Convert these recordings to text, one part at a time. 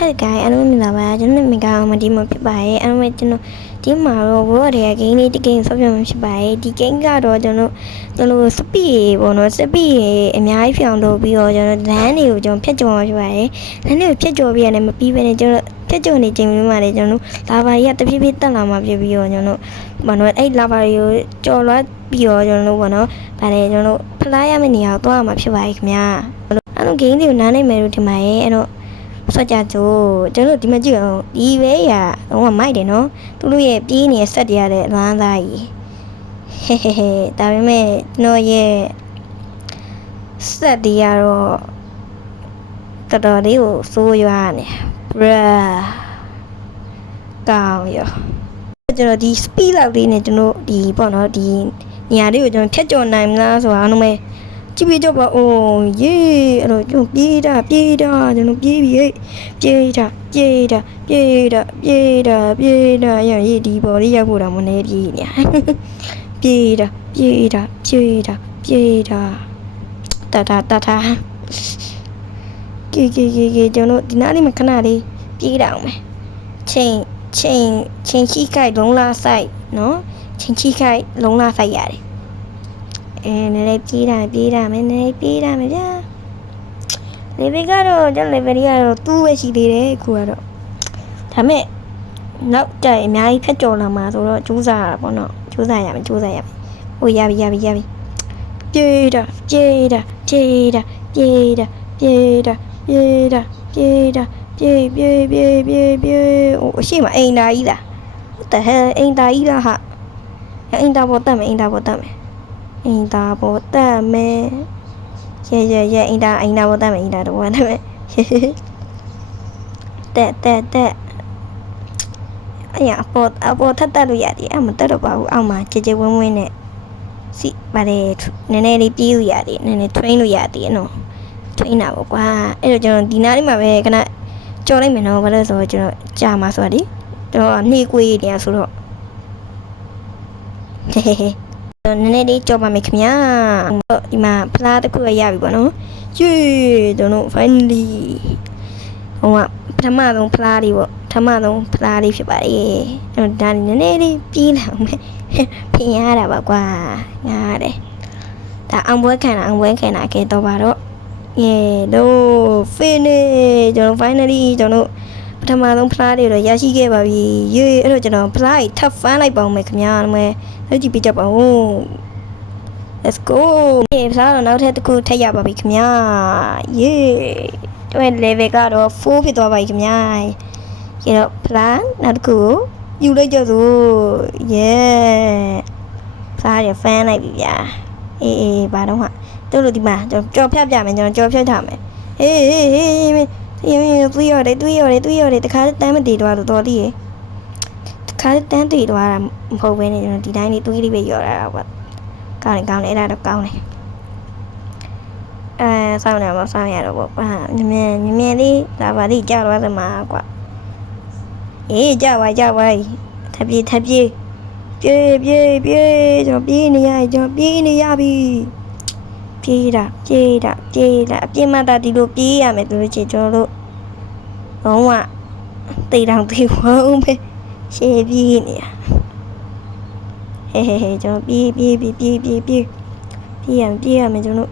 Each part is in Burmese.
Hi guys, anh mình là bà, chúng mình còn mà đi một cái bài anh mới cho nó chỉ mà rồi bữa thì cái này cái số lượng một bài thì cái ra rồi cho nó speed bọn nó speed em nhái phiền đồ bây giờ cho nó đáng nhiều cho phép cho một bài đáng nhiều phép cho bây giờ này mà pi bên này cho phép cho này chính mà để cho nó là bài ya tập phép ta làm mà bây giờ cho nó bọn nó ấy là bài cho nó bây giờ cho nó bọn nó bài này cho nó play mình nhiều to mà phép bài nha anh cái điều này này mày thì mày anh sao cha chú nó thì mà chưa đi về à đúng không mai để nó tôi lui về đi nè sát ra để làm lại tại vì mẹ nó về sát ra rồi từ đó đi ở xôi vào nè ra cao vậy cho nó đi speed lại đi nè cho nó đi bọn nó đi nhà đi cho nó chết cho này là rồi anh mẹ chỉ biết cho bảo ồ yeah rồi cho biết cho nó biết giờ gì đi bỏ đi ra bộ làm này gì nhỉ biết ta kì cho nó đi nãy đi mà cái nào đi biết đâu mày chen chi cái lông la sai nó chen chi cái lông la sai vậy này biết ra mày biết ra level rồi cho level rồi tu về gì đấy của đó thằng mẹ nó chạy mày phép trò làm mà rồi chú già bọn nó chú già ôi ya bị chơi ủa gì mà anh đây là tại hệ anh đây là hả anh ta bỏ tâm anh ta bỏ tâm mẹ yeah anh ta bỏ tâm anh ta đúng không mẹ tệ anh à bỏ thắt ta rồi vậy à mà tao đâu bảo ông mà chơi quen nè si bà đây nè đi tiêu vậy nè train rồi vậy nó train nào qua ấy rồi cho đi nào đi mà về cái này cho đấy mình nó vào đây rồi cho cha mà rồi đi cho ni quy đi à rồi nè đi cho bà mày khám nhá mà pla tới cười ya bị bọn nó chứ tụi nó finally không ạ tham gia đồng pla đi phải vậy rồi đàn nè đi pi nào mày pi nhá đã bảo qua nhá đấy ta ăn với cái nào cái tao vào đó yeah đâu finish cho nó finally cho nó tham gia đồng pla đi rồi ya chi cái bảo vì yeah rồi cho nó pla tough phá lại bọn mày khám nhá mày nó chỉ bị chập bảo let's go em sao là nó theo tôi thay giờ bảo bị khám nhá yeah tôi level cao đó full bị tôi bảo khám nhá cái đó plan nó cứ yêu đây cho rồi yeah sao giờ fan này bị giả ê bà đâu hả tôi rồi thì bà cho phép giả mày cho phép thảm mày ê tôi ở đây khá tay mình tỉ đoà tôi đi khá tay tỉ đoà phô bên này thì đây tôi đi bây giờ là cao này ra được cao này à sao nào mà sao nhà được quá nhưng mà đi là bà đi chào rồi mà quá ê chào vậy thật gì bê cho bê này bi bê mà ta đi được bê à mẹ tôi chỉ cho luôn đúng không ạ tỷ đồng thì không bê xe bê nè cho bê mẹ cho nó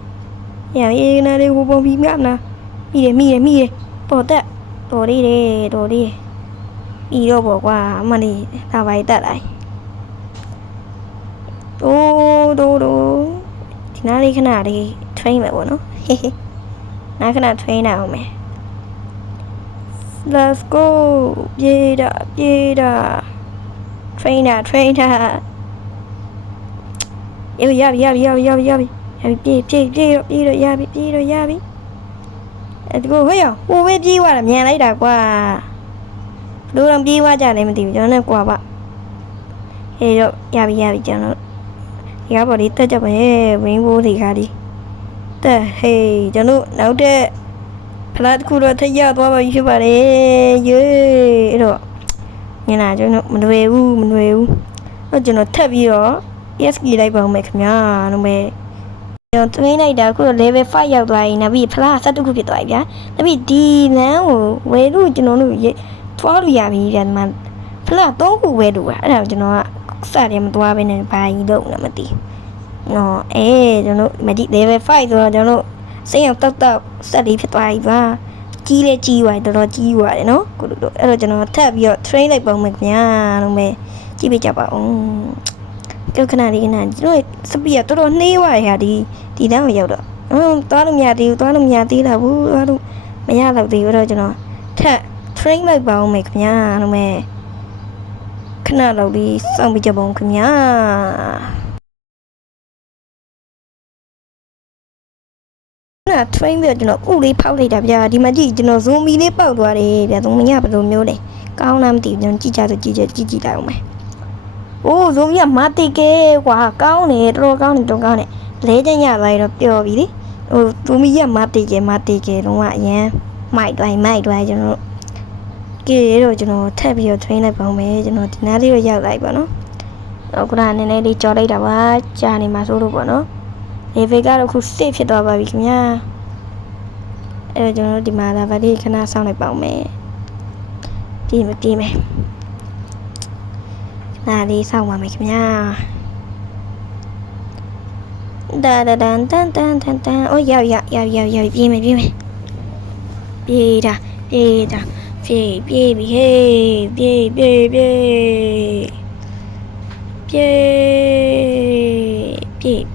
nhà đi na đi bông phím gấp nè mi đây bỏ tệ đồ đi đi đâu bỏ qua mà đi tao váy tệ lại đồ thì nó đi cái nào đi train vậy nó nó cái nào train nào mẹ let's go yeah train à yêu ya đi cô thấy không cô biết đi qua làm nhà lấy đã qua đứa làm đi qua trả này mình tìm cho nó qua bạn thì rồi ya bị cho nó thì các bạn đi tới cho mình vô thì ra đi tới thì cho nó nấu thế là cô rồi thấy giờ tôi bảo như vậy đấy dưới rồi như nào cho nó mình về nó cho nó thấp gì đó yes gì đây bảo mẹ khám nhá nó mẹ ကျွန်တော် train လိုက်တာအခု level 5ရောက်သွားပြီနောက်ပြီးဖလား17ခုဖြစ်သွားပြီဗျာနောက်ပြီးဒီလမ်းကိုဝယ်လို့ကျွန်တော်တို့သွားလို့ရပြီဗျာဒီမှာဖလား3ခုဝယ်လို့အဲ့ဒါကိုကျွန်တော်ကစတယ်မသွားဘဲနဲ့ဘာကြီးတော့မသိနော်ကျွန်တော်မဒီ level 5ဆိုတော့ကျွန်တော်စိတ်ရောက်တောက်ဆက်လေးဖြစ်သွားပြီဗျာကြီးလဲကြီးသွားတယ်တော်တော်ကြီးသွားတယ်နော်ကိုတို့အဲ့တော့ကျွန်တော်ထပ်ပြီးတော့ train လိုက်ပါဦးမယ်ခင်ဗျာလို့ပဲကြည့်ပေးကြပါဦးကြောက်ခဏလေးခဏကျွန်တော်စပီကတော်တော်နှေးသွားရဒီတန်းကိုရောက်တော့သွားလို့မရသေးဘူးသွားလို့မရသေးလားဘူးသွားလို့မရတော့သေးဘူးတော့ကျွန်တော်ထပ် train လိုက်ပါဦးမယ်ခင်ဗျာလို့ပဲခဏလောက်လေးစောင့်ပြီးကြပါဦးခင်ဗျာနာ train ပြီးတော့ကျွန်တော်ဥလေးဖောက်လိုက်တာဗျာဒီမှာကြည့်ကျွန်တော် zombie လေးပေါက်သွားတယ်ဗျာ zombie ကဘယ်လိုမျိုးလဲကောင်းလားမသိဘူးကျွန်တော်ကြည့်ကြလိုက်အောင်မယ်အိုး zombie ကမတိတ်ကဲကွာကောင်းတယ်တော်တော်ကောင်းတယ်လဲချင်ရသွားတော့ပျော်ပြီလေဟို zombie ကမတိတ်ကဲတော့အရင်မိုက်သွားကျွန်တော်ကဲတော့ကျွန်တော်ထပ်ပြီးတော့ train လိုက်ပါဦးမယ်ကျွန်တော်ဒီနားလေးတော့ရောက်လိုက်ပါနော်ခုနကနည်းနည်းလေးကြော်လိုက်တာပါကြာနေမှာဆိုလို့ပေါ့နော်level ကတော့ခု6ဖြစ်သွားပါပြီခင်ဗျာအဲ့တော့ကျွန်တော်တို့ဒီမှာလာပါလေးခဏစောင့်လိုက်ပါဦးမယ်ပြေးမယ်နားလေးစောင့်ပါမယ်ခင်ဗျာတန်အိုးရောက်ပြေးမယ်ပြေးတာပြေးပြီ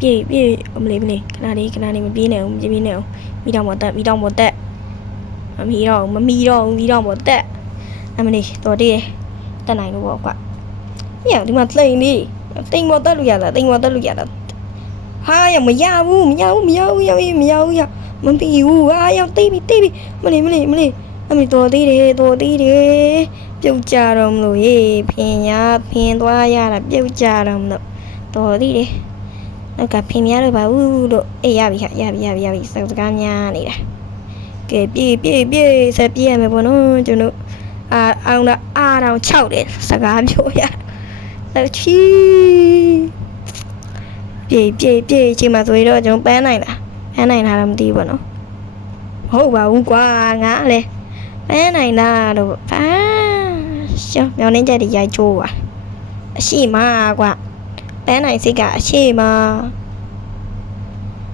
ဟေးပြေးအမလေးခဏလေးမပြေးနဲ့အောင်မိတော့မတက်မီတော့မတက်အမီတော့မတက်အမလေးတော်တည်းတက်နိုင်လို့ပေါ့ကွာညဒီမှာတိမ်မတက်လို့ရလားဟာရမရဘူးမပြီးဘူးဟာရောက်တိတ်ပြီမလေးအမတော်သေးတယ်ပြုတ်ကြတော့မလို့ဟေးဖင်သွားရတာပြုတ်ကြတော့မလို့တော်သေးတယ်နောက်ကဖင်များတော့ပါဘူးလို့အေးရပြီစောက်စကားများနေတာကဲပြေးဆက်ပြေးရမယ်ပေါ့နော်ကျွန်တော်အောင်တော့အားတောင်6တယ်စကားပြောရတော့ချီပြေးချိန်မှာဆိုရင်တော့ကျွန်တော်ပန်းနိုင်တာတော့မသိဘူးပေါ့နော်ဟုတ်ပါဘူးကွာငါလည်းပန်းနိုင်တာတော့ရှောင်းမြောင်းနေကြတဲ့ရိုက်ချိုးပါအရှိမကွာပန်းနိုင်စိတ်ကအရှိမ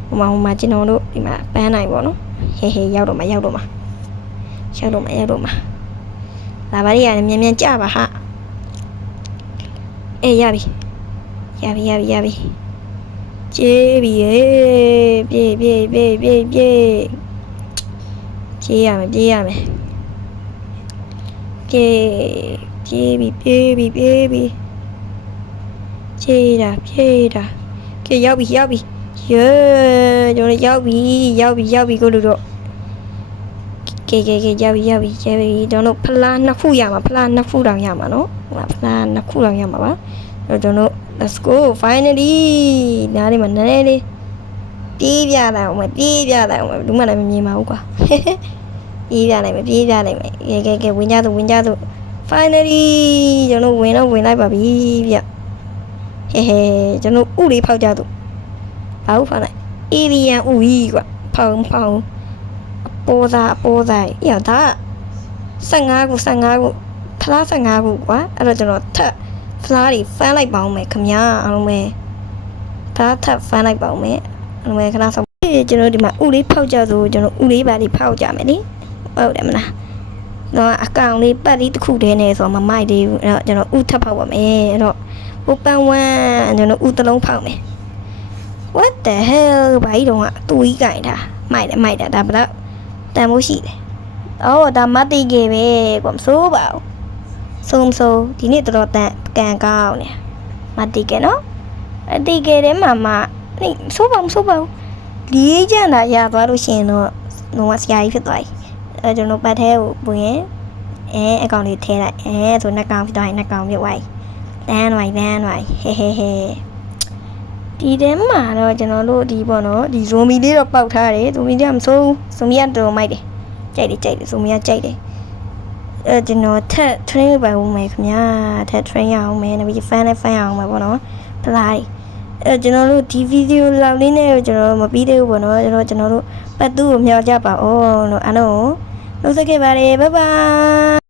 ဟိုမှာကျွန်တော်တို့ဒီမှာပန်းနိုင်ပေါ့နော်ဟေးရောက်တော့မှာလာပါရီရမြန်ကြပါဟာအေးရပြီကျေးပြီပြေးရမယ်ပြေးပြီကျေးတာကဲရောက်ပြီကျွန်တော်ရောက်ပြီကိုလူတော့ကဲရောက်ပြီကျွန်တော်ဖလား2ခုရမှာနော်ဖလား2ခုတောင်ရမှာပါကျွန်တော် let's go finally နားလေးမှာနည်းနည်းလေးပြေးပြလိုက်အောင်ဘူးမှလည်းမမြင်ပါဘူးကွာပြေးပြလိုက်မယ်ကဲဝင်ကြသူ finally ကျွန်တော်ဝင်လိုက်ပါပြီဗျကျွန်တော်ဥလေးဖောက်ကြသူဘာလို့ဖောက်လိုက် alien ဥကြီးကွာဖောက်အပေါ်သားရတာ15ခုဖလား15ခုကွာအဲ့တော့ကျွန်တော်ထပ်ဖလားတွေဖမ်းလိုက်ပါဦးမယ်ခင်ဗျာအားလုံးပဲဖလားထပ်ဖမ်းလိုက်ပါဦးမယ်အားလုံးပဲခဏဆောင်ကျွန်တော်ဒီမှာဥလေးဖောက်ကြဆိုကျွန်တော်ဥလေးပါလေးဖောက်ကြမယ်လေဟုတ်တယ်မလားတော့အကောင်လေးပတ်လေးတစ်ခုတည်းနဲ့ဆိုတော့မမိုက်သေးဘူးအဲ့တော့ကျွန်တော်ဥထပ်ဖောက်ပါမယ်အဲ့တော့open one ကျွန်တော်ဥတစ်လုံးဖောက်မယ် what the hell ဘာကြီးတော့တူကြီးကြိုင်တာမိုက်တာဒါဘယ်တော့တန်ဖို့ရှိတယ်အော်ဒါမတိကေပဲကွာမစိုးပါဘူးစုံဒီနေ့တော်တန်ကန်ကောင်းနေမတိကေနော်အတိကေထဲမှာနေစိုးပါဘူးလေးကျန်တာရသွားလို့ရှိရင်တော့ဆရာကြီးဖြစ်သွားပြီအဲကျွန်တော်ပတ်ထဲကိုဝင်ရင်အကောင်လေးထဲလိုက်ဆိုနှစ်ကောင်ဖြစ်သွားရင်နှစ်ကောင်ပြတ်သွားပြီလမ်းဝိုင်းဟေးဒီထဲမှာတော့ကျွန်တော်တို့ဒီပေါ့နော်ဒီဇိုမီလေးတော့ပောက်ထားတယ်ဇိုမီကမစိုးဇိုမီကတော်မိုက်တယ်ကြိုက်တယ်ဇိုမီကကြိုက်တယ်ကျွန်တော်ထက် train ပါဦးမယ်ခင်ဗျာထက် train ရအောင်မယ်နောက်ပြီး fan နဲ့ fan ရအောင်မယ်ပေါ့နော်ဖလိုက် အဲ့တော့ကျွန်တော်တို့ဒီဗီဒီယိုလောက်လေးနဲ့ကျွန်တော်တို့မပြီးသေးဘူးပေါ့နော်ကျွန်တော်တို့ပတ်သူကိုမျှော်ကြပါအောင်လို့အားလုံးနှုတ်ဆက်ခဲ့ပါတယ်ဘိုင်ဘိုင်